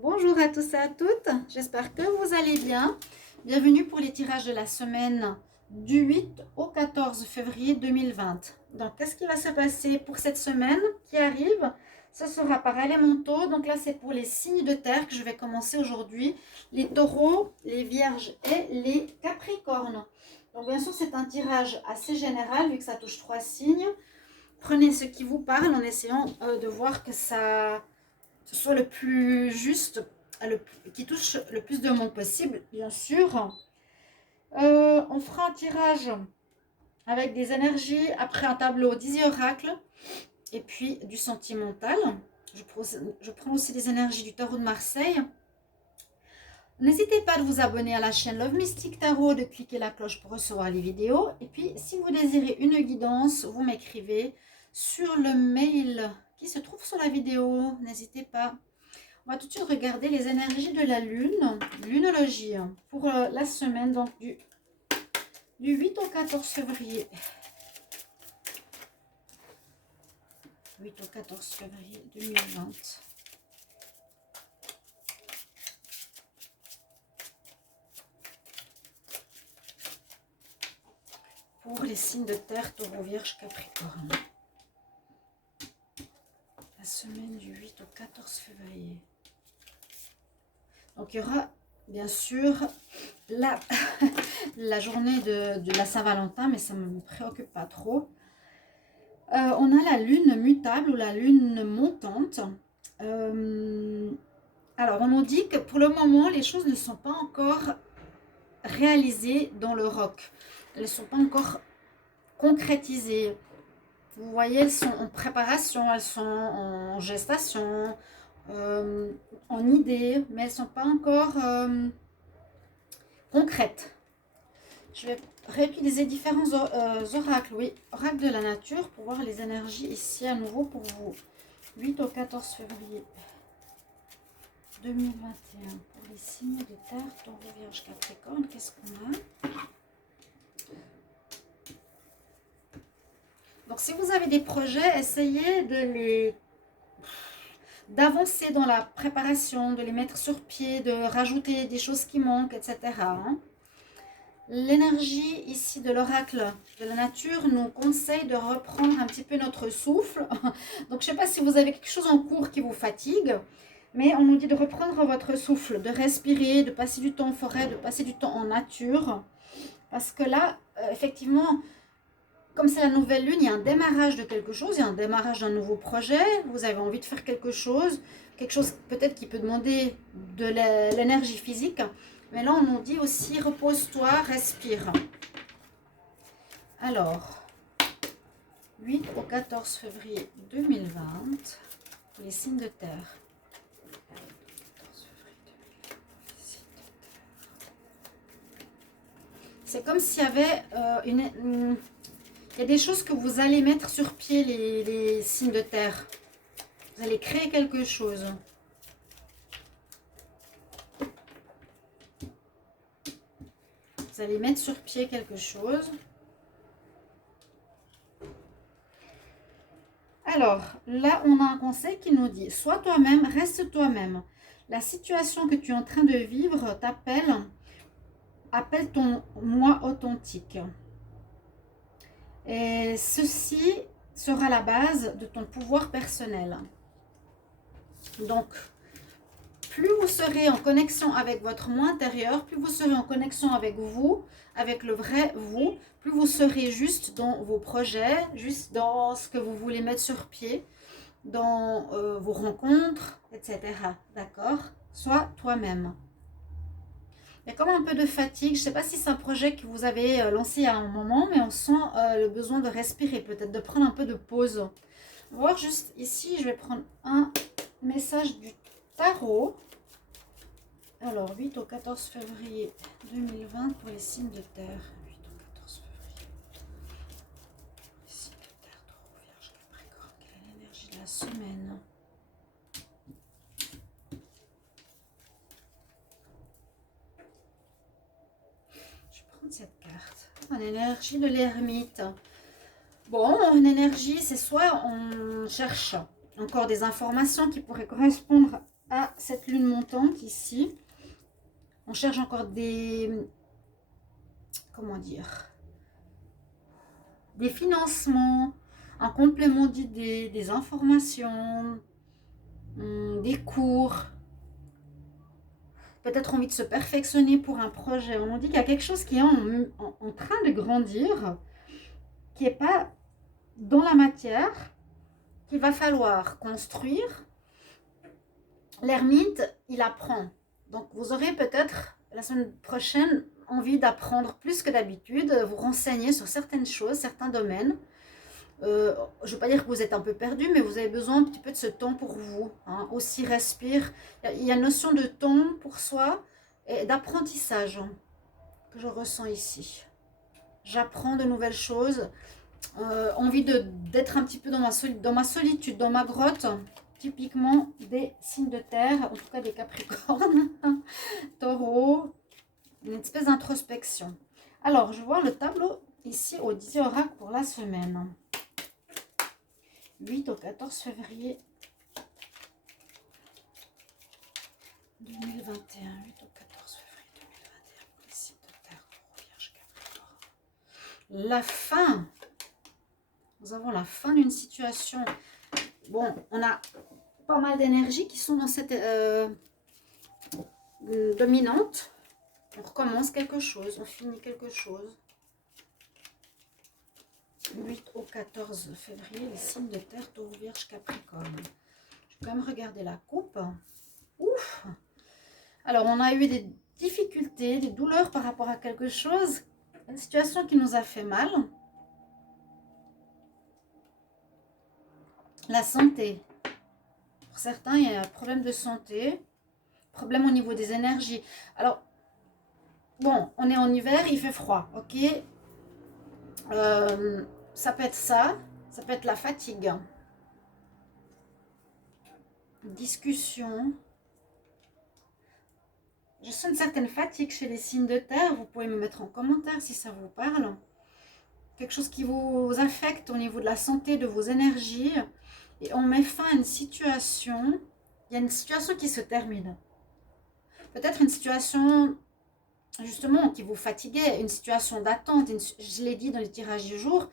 Bonjour à tous et à toutes, j'espère que vous allez bien. Bienvenue pour les tirages de la semaine du 8 au 14 février 2020. Donc, qu'est-ce qui va se passer pour cette semaine qui arrive? Ce sera par élémentaux. Donc là, c'est pour les signes de terre que je vais commencer aujourd'hui. Les taureaux, les vierges et les capricornes. Donc, bien sûr, c'est un tirage assez général vu que ça touche 3 signes. Prenez ce qui vous parle en essayant de voir que ça soit le plus juste, qui touche le plus de monde possible, bien sûr. On fera un tirage avec des énergies, après un tableau 10 oracles, et puis du sentimental. Je prends aussi des énergies du tarot de Marseille. N'hésitez pas à vous abonner à la chaîne Love Mystic Tarot, de cliquer la cloche pour recevoir les vidéos. Et puis, si vous désirez une guidance, vous m'écrivez sur le mail qui se trouve sur la vidéo. N'hésitez pas. On va tout de suite regarder les énergies de la lune, lunologie, pour la semaine donc du 8 au 14 février. 8 au 14 février 2020. Pour les signes de terre, taureau, vierge, capricorne. La semaine du 8 au 14 février. Donc, il y aura bien sûr la journée de la Saint-Valentin, mais ça ne me préoccupe pas trop. On a la lune mutable ou la lune montante. Alors, on nous dit que pour le moment, les choses ne sont pas encore réalisées dans le roc. Elles ne sont pas encore concrétisées. Vous voyez, elles sont en préparation, elles sont en gestation, en idée, mais elles ne sont pas encore concrètes. Je vais réutiliser différents oracles, oui, oracles de la nature pour voir les énergies ici à nouveau pour vous. 8 au 14 février 2021 pour les signes de terre, taureau, vierge, capricorne. Qu'est-ce qu'on a? Donc, si vous avez des projets, essayez d'avancer dans la préparation, de les mettre sur pied, de rajouter des choses qui manquent, etc. L'énergie ici de l'oracle de la nature nous conseille de reprendre un petit peu notre souffle. Donc, je ne sais pas si vous avez quelque chose en cours qui vous fatigue, mais on nous dit de reprendre votre souffle, de respirer, de passer du temps en forêt, de passer du temps en nature. Parce que là, effectivement, comme c'est la nouvelle lune, il y a un démarrage de quelque chose, il y a un démarrage d'un nouveau projet, vous avez envie de faire quelque chose peut-être qui peut demander de l'énergie physique, mais là on nous dit aussi repose-toi, respire. Alors, 8 au 14 février 2020, pour les signes de terre. C'est comme s'il y avait il y a des choses que vous allez mettre sur pied, les signes de terre. Vous allez créer quelque chose. Vous allez mettre sur pied quelque chose. Alors, là, on a un conseil qui nous dit, sois toi-même, reste toi-même. La situation que tu es en train de vivre appelle ton moi authentique. Et ceci sera la base de ton pouvoir personnel. Donc, plus vous serez en connexion avec votre moi intérieur, plus vous serez en connexion avec vous, avec le vrai vous, plus vous serez juste dans vos projets, juste dans ce que vous voulez mettre sur pied, dans vos rencontres, etc. D'accord? Sois toi-même. Il y a comme un peu de fatigue. Je ne sais pas si c'est un projet que vous avez lancé à un moment, mais on sent le besoin de respirer, peut-être de prendre un peu de pause. On va voir juste ici, je vais prendre un message du tarot. Alors, 8 au 14 février 2020 pour les signes de terre. 8 au 14 février. Les signes de terre, taureau, vierge, capricorne. Quelle est l'énergie de la semaine? Cette carte, une énergie de l'ermite. Bon, une énergie, c'est soit on cherche encore des informations qui pourraient correspondre à cette lune montante ici. On cherche encore des, comment dire, des financements, un complément d'idées, des informations, des cours. Peut-être envie de se perfectionner pour un projet. On nous dit qu'il y a quelque chose qui est en train de grandir, qui n'est pas dans la matière, qu'il va falloir construire. L'ermite, il apprend. Donc, vous aurez peut-être la semaine prochaine envie d'apprendre plus que d'habitude, vous renseigner sur certaines choses, certains domaines. Je ne veux pas dire que vous êtes un peu perdu, mais vous avez besoin un petit peu de ce temps pour vous. Hein. Aussi, respire. Il y a une notion de temps pour soi et d'apprentissage que je ressens ici. J'apprends de nouvelles choses. Envie d'être un petit peu dans ma solitude, dans ma grotte. Typiquement des signes de terre, en tout cas des capricornes, taureau, une espèce d'introspection. Alors, je vois le tableau ici au 10 oracle pour la semaine. 8 au 14 février 2021. 8 au 14 février 2021 pour les signes de terre, taureau, vierge, capricorne. La fin. Nous avons la fin d'une situation. Bon, on a pas mal d'énergie qui sont dans cette dominante. On recommence quelque chose, on finit quelque chose. 8 au 14 février, les signes de terre, taureau, vierge, capricorne. Je vais quand même regarder la coupe. Ouf! Alors, on a eu des difficultés, des douleurs par rapport à quelque chose, une situation qui nous a fait mal. La santé. Pour certains, il y a un problème de santé, problème au niveau des énergies. Alors, bon, on est en hiver, il fait froid, ok? Ça peut être ça peut être la fatigue. Discussion. Je sens une certaine fatigue chez les signes de terre. Vous pouvez me mettre en commentaire si ça vous parle. Quelque chose qui vous affecte au niveau de la santé, de vos énergies. Et on met fin à une situation. Il y a une situation qui se termine. Peut-être une situation, justement, qui vous fatiguait. Une situation d'attente. Je l'ai dit dans les tirages du jour.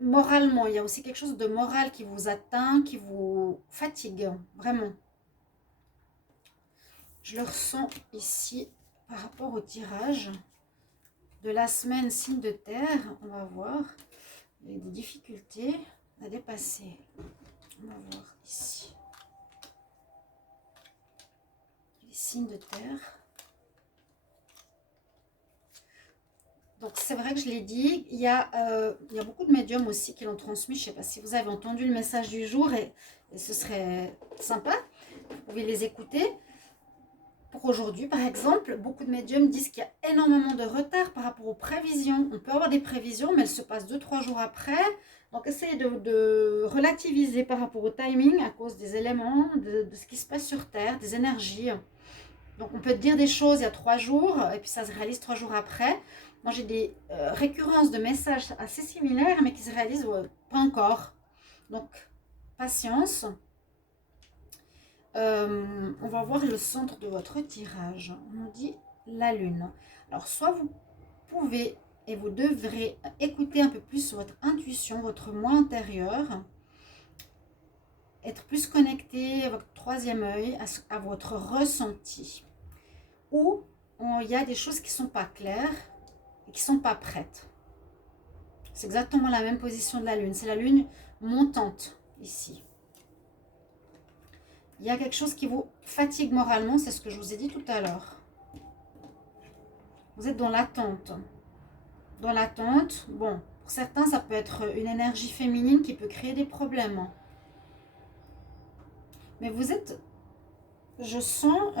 Moralement, il y a aussi quelque chose de moral qui vous atteint, qui vous fatigue. Vraiment. Je le ressens ici par rapport au tirage de la semaine signe de terre. On va voir. Il y a des difficultés à dépasser. On va voir ici. Les signes de terre. Donc c'est vrai que je l'ai dit, il y a beaucoup de médiums aussi qui l'ont transmis. Je ne sais pas si vous avez entendu le message du jour et ce serait sympa. Vous pouvez les écouter. Pour aujourd'hui, par exemple, beaucoup de médiums disent qu'il y a énormément de retard par rapport aux prévisions. On peut avoir des prévisions, mais elles se passent 2-3 jours après. Donc, essayez de relativiser par rapport au timing à cause des éléments, de ce qui se passe sur Terre, des énergies. Donc, on peut dire des choses il y a 3 jours et puis ça se réalise 3 jours après. Moi, j'ai des récurrences de messages assez similaires, mais qui se réalisent pas encore. Donc, patience. On va voir le centre de votre tirage. On nous dit la lune. Alors, soit vous pouvez et vous devrez écouter un peu plus votre intuition, votre moi intérieur, être plus connecté à votre troisième œil, à votre ressenti. Ou il y a des choses qui ne sont pas claires et qui ne sont pas prêtes. C'est exactement la même position de la lune. C'est la lune montante ici. Il y a quelque chose qui vous fatigue moralement, c'est ce que je vous ai dit tout à l'heure. Vous êtes dans l'attente. Dans l'attente, bon, pour certains, ça peut être une énergie féminine qui peut créer des problèmes. Mais vous êtes, je sens,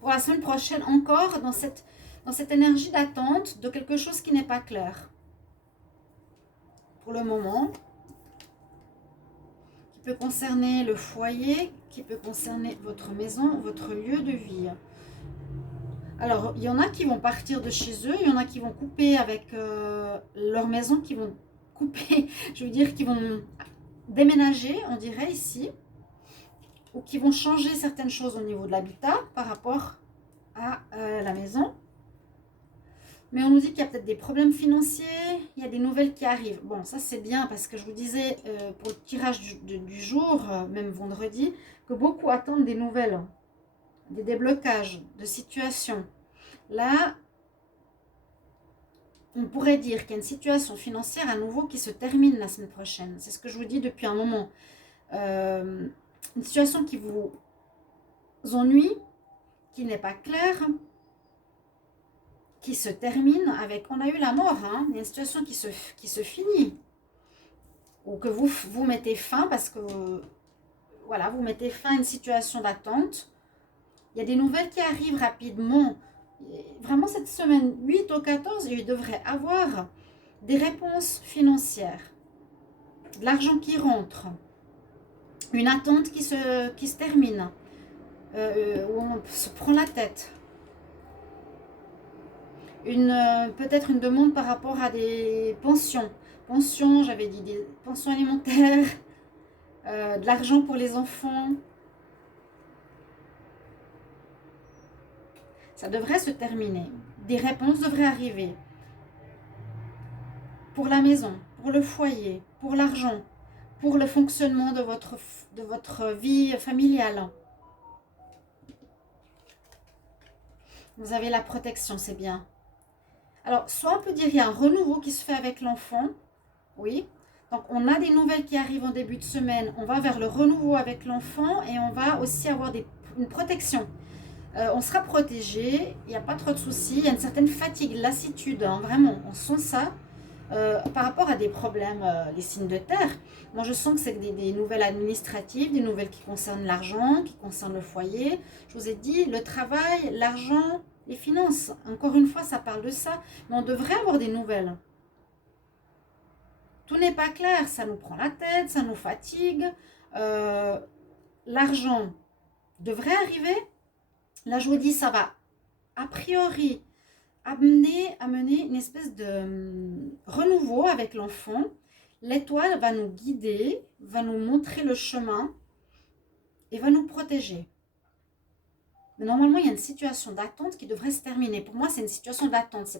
pour la semaine prochaine encore, dans cette énergie d'attente de quelque chose qui n'est pas clair. Pour le moment, qui peut concerner le foyer, qui peut concerner votre maison, votre lieu de vie. Alors, il y en a qui vont partir de chez eux, il y en a qui vont couper avec leur maison, qui vont couper, je veux dire, qui vont déménager, on dirait ici. ou qui vont changer certaines choses au niveau de l'habitat par rapport à la maison. Mais on nous dit qu'il y a peut-être des problèmes financiers, il y a des nouvelles qui arrivent. Bon, ça c'est bien parce que je vous disais pour le tirage du jour, même vendredi, que beaucoup attendent des nouvelles, des déblocages de situations. Là, on pourrait dire qu'il y a une situation financière à nouveau qui se termine la semaine prochaine. C'est ce que je vous dis depuis un moment. Une situation qui vous ennuie, qui n'est pas claire, qui se termine avec, on a eu la mort, hein, il y a une situation qui se finit, ou que vous mettez fin parce que, voilà, vous mettez fin à une situation d'attente. Il y a des nouvelles qui arrivent rapidement. Vraiment, cette semaine 8 au 14, il devrait avoir des réponses financières, de l'argent qui rentre, une attente qui se termine, où on se prend la tête. Peut-être une demande par rapport à des pensions. Pensions, j'avais dit des pensions alimentaires, de l'argent pour les enfants. Ça devrait se terminer. Des réponses devraient arriver. Pour la maison, pour le foyer, pour l'argent, pour le fonctionnement de votre vie familiale. Vous avez la protection, c'est bien. Alors, soit on peut dire qu'il y a un renouveau qui se fait avec l'enfant. Oui. Donc, on a des nouvelles qui arrivent en début de semaine. On va vers le renouveau avec l'enfant et on va aussi avoir une protection. On sera protégé, il n'y a pas trop de soucis. Il y a une certaine fatigue, lassitude, hein, vraiment, on sent ça. Par rapport à des problèmes, les signes de terre, moi je sens que c'est des nouvelles administratives, des nouvelles qui concernent l'argent, qui concernent le foyer. Je vous ai dit, le travail, l'argent, les finances. Encore une fois, ça parle de ça. Mais on devrait avoir des nouvelles. Tout n'est pas clair, ça nous prend la tête, ça nous fatigue. L'argent devrait arriver. Là, je vous dis, ça va a priori amener une espèce de renouveau avec l'enfant. L'étoile va nous guider, va nous montrer le chemin et va nous protéger. Mais normalement, il y a une situation d'attente qui devrait se terminer. Pour moi, c'est une situation d'attente.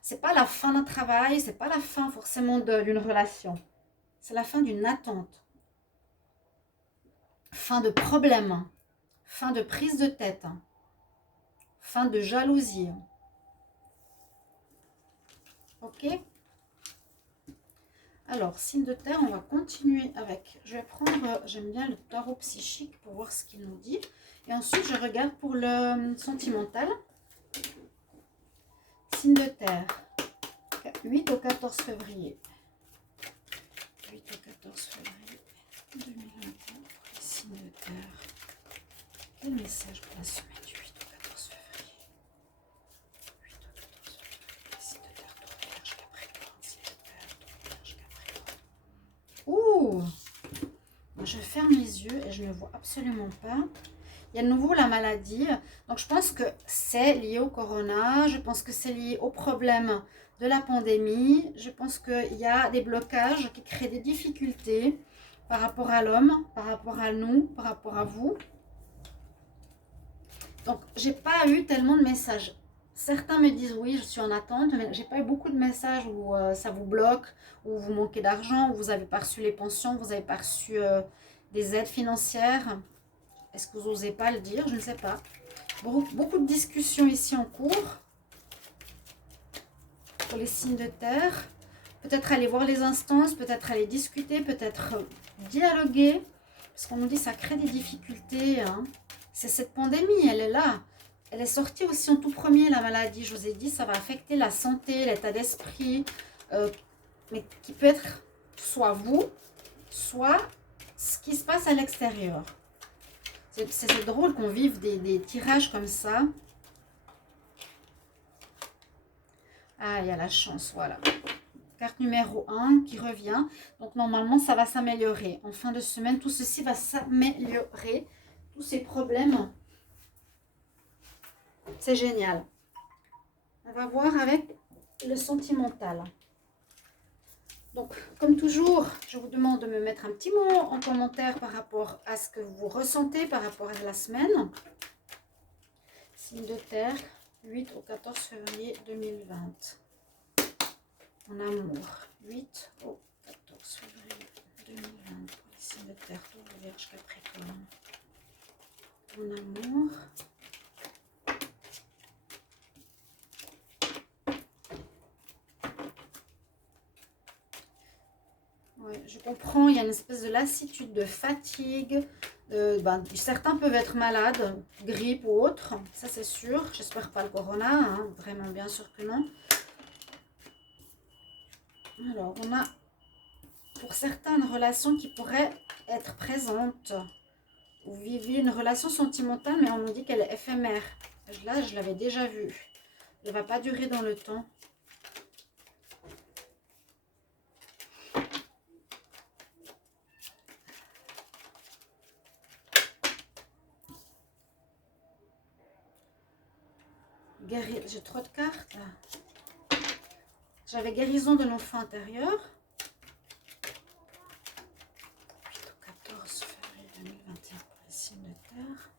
C'est pas la fin d'un travail, c'est pas la fin forcément d'une relation. C'est la fin d'une attente. Fin de problème. Fin de prise de tête. Fin de jalousie. Ok? Alors, signe de terre, on va continuer avec. Je vais prendre, j'aime bien le tarot psychique pour voir ce qu'il nous dit. Et ensuite, je regarde pour le sentimental. Signe de terre, 8 au 14 février. 8 au 14 février 2021 pour les signes de terre. Quel message pour la semaine du 8 au 14 février? 8 au 14 février, les signes de terre, Taureau, Vierge, Capricorne, signe de terre, Taureau, Vierge, Capricorne. Ouh! Je ferme les yeux et je ne vois absolument pas. Il y a de nouveau la maladie. Donc, je pense que c'est lié au corona. Je pense que c'est lié au problème de la pandémie. Je pense qu'il y a des blocages qui créent des difficultés par rapport à l'homme, par rapport à nous, par rapport à vous. Donc, j'ai pas eu tellement de messages. Certains me disent oui, je suis en attente, mais j'ai pas eu beaucoup de messages où ça vous bloque, où vous manquez d'argent, où vous n'avez pas reçu les pensions, vous n'avez pas reçu des aides financières. Est-ce que vous n'osez pas le dire? Je ne sais pas. Beaucoup de discussions ici en cours pour les signes de terre. Peut-être aller voir les instances, peut-être aller discuter, peut-être dialoguer. Parce qu'on nous dit que ça crée des difficultés. Hein. C'est cette pandémie, elle est là. Elle est sortie aussi en tout premier, la maladie. Je vous ai dit, ça va affecter la santé, l'état d'esprit. Mais qui peut être soit vous, soit ce qui se passe à l'extérieur. C'est drôle qu'on vive des tirages comme ça. Ah, il y a la chance, voilà. Carte numéro 1 qui revient. Donc, normalement, ça va s'améliorer. En fin de semaine, tout ceci va s'améliorer. Tous ces problèmes. C'est génial. On va voir avec le sentimental. Donc, comme toujours, je vous demande de me mettre un petit mot en commentaire par rapport à ce que vous ressentez par rapport à la semaine. Signe de terre, 8 au 14 février 2020. En amour, 8 au 14 février 2020 pour les signes de terre, Taureau, Vierge, Capricorne. En amour. Ouais, je comprends, il y a une espèce de lassitude, de fatigue. Certains peuvent être malades, grippe ou autre, ça c'est sûr. J'espère pas le corona, hein, vraiment bien sûr que non. Alors, on a pour certains une relation qui pourrait être présente. Vous vivez une relation sentimentale, mais on nous dit qu'elle est éphémère. Là, je l'avais déjà vue. Elle ne va pas durer dans le temps. J'ai trop de cartes là. J'avais guérison de l'enfant intérieur. 8 au 14 février 2021 pour les signes de terre.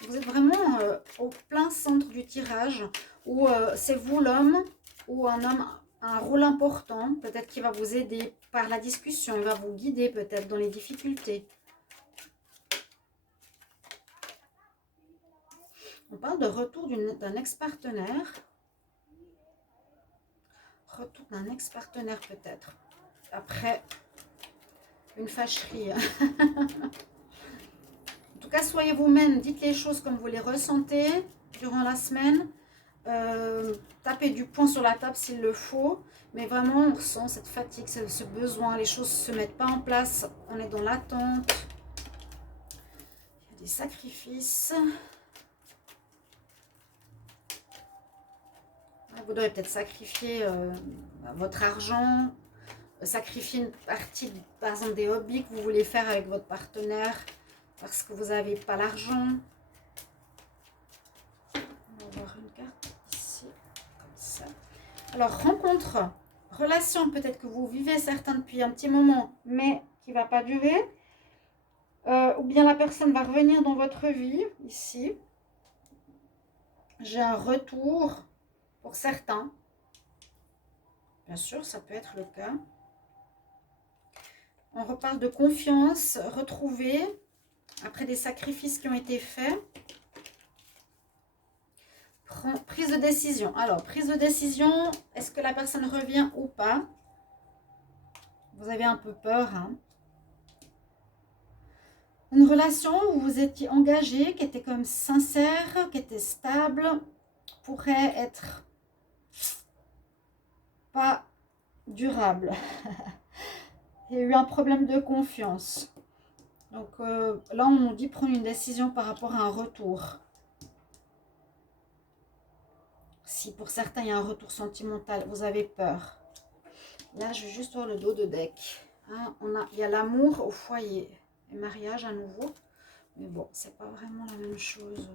Vous êtes vraiment au plein centre du tirage où c'est vous l'homme ou un homme a un rôle important. Peut-être qu'il va vous aider par la discussion. Il va vous guider peut-être dans les difficultés. On parle de retour d'un ex-partenaire. Retour d'un ex-partenaire peut-être. Après une fâcherie. En tout cas, soyez vous-même. Dites les choses comme vous les ressentez durant la semaine. Tapez du poing sur la table s'il le faut. Mais vraiment, on ressent cette fatigue, ce besoin. Les choses ne se mettent pas en place. On est dans l'attente. Il y a des sacrifices. Vous devez peut-être sacrifier votre argent, sacrifier une partie, par exemple, des hobbies que vous voulez faire avec votre partenaire parce que vous n'avez pas l'argent. On va voir une carte ici, comme ça. Alors, rencontre, relation, peut-être que vous vivez certains depuis un petit moment, mais qui ne va pas durer. Ou bien la personne va revenir dans votre vie, ici. J'ai un retour. Pour certains, bien sûr, ça peut être le cas. On reparle de confiance retrouvée après des sacrifices qui ont été faits. Prise de décision. Alors, prise de décision, est-ce que la personne revient ou pas? Vous avez un peu peur, hein? Une relation où vous étiez engagé, qui était comme sincère, qui était stable, pourrait être pas durable. Il y a eu un problème de confiance. Donc là, on nous dit prendre une décision par rapport à un retour. Si pour certains, il y a un retour sentimental, vous avez peur. Là, je vais juste voir le dos de deck. Hein, il y a l'amour au foyer et mariage à nouveau. Mais bon, c'est pas vraiment la même chose.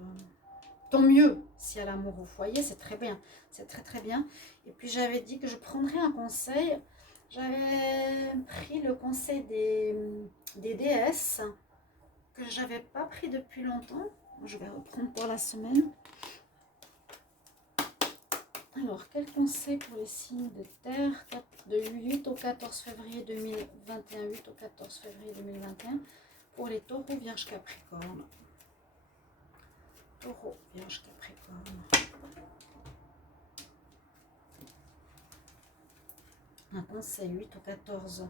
Tant mieux s'il y a l'amour au foyer, c'est très bien. C'est très très bien. Et puis j'avais dit que je prendrais un conseil. J'avais pris le conseil des déesses que je n'avais pas pris depuis longtemps. Je vais reprendre pour la semaine. Alors, quel conseil pour les signes de terre de 8 au 14 février 2021, 8 au 14 février 2021 pour les taureaux, vierges, capricorne. Taureau, vierge, capricorne. Un conseil 8 au 14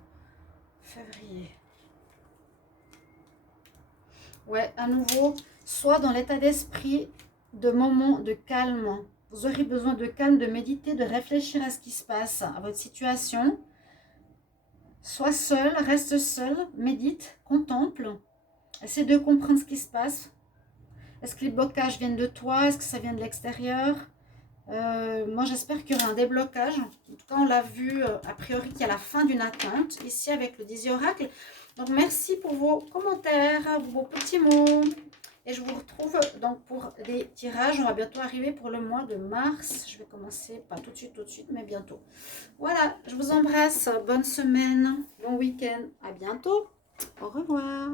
février. Ouais, à nouveau, soit dans l'état d'esprit de moments de calme. Vous aurez besoin de calme, de méditer, de réfléchir à ce qui se passe, à votre situation. Soit seul, reste seul, médite, contemple. Essaie de comprendre ce qui se passe. Est-ce que les blocages viennent de toi? Est-ce que ça vient de l'extérieur? Moi, j'espère qu'il y aura un déblocage. En tout cas, on l'a vu, a priori, qu'il y a la fin d'une attente, ici, avec le 10 oracle. Donc, merci pour vos commentaires, vos petits mots. Et je vous retrouve donc pour des tirages. On va bientôt arriver pour le mois de mars. Je vais commencer, pas tout de suite, mais bientôt. Voilà, je vous embrasse. Bonne semaine, bon week-end. À bientôt. Au revoir.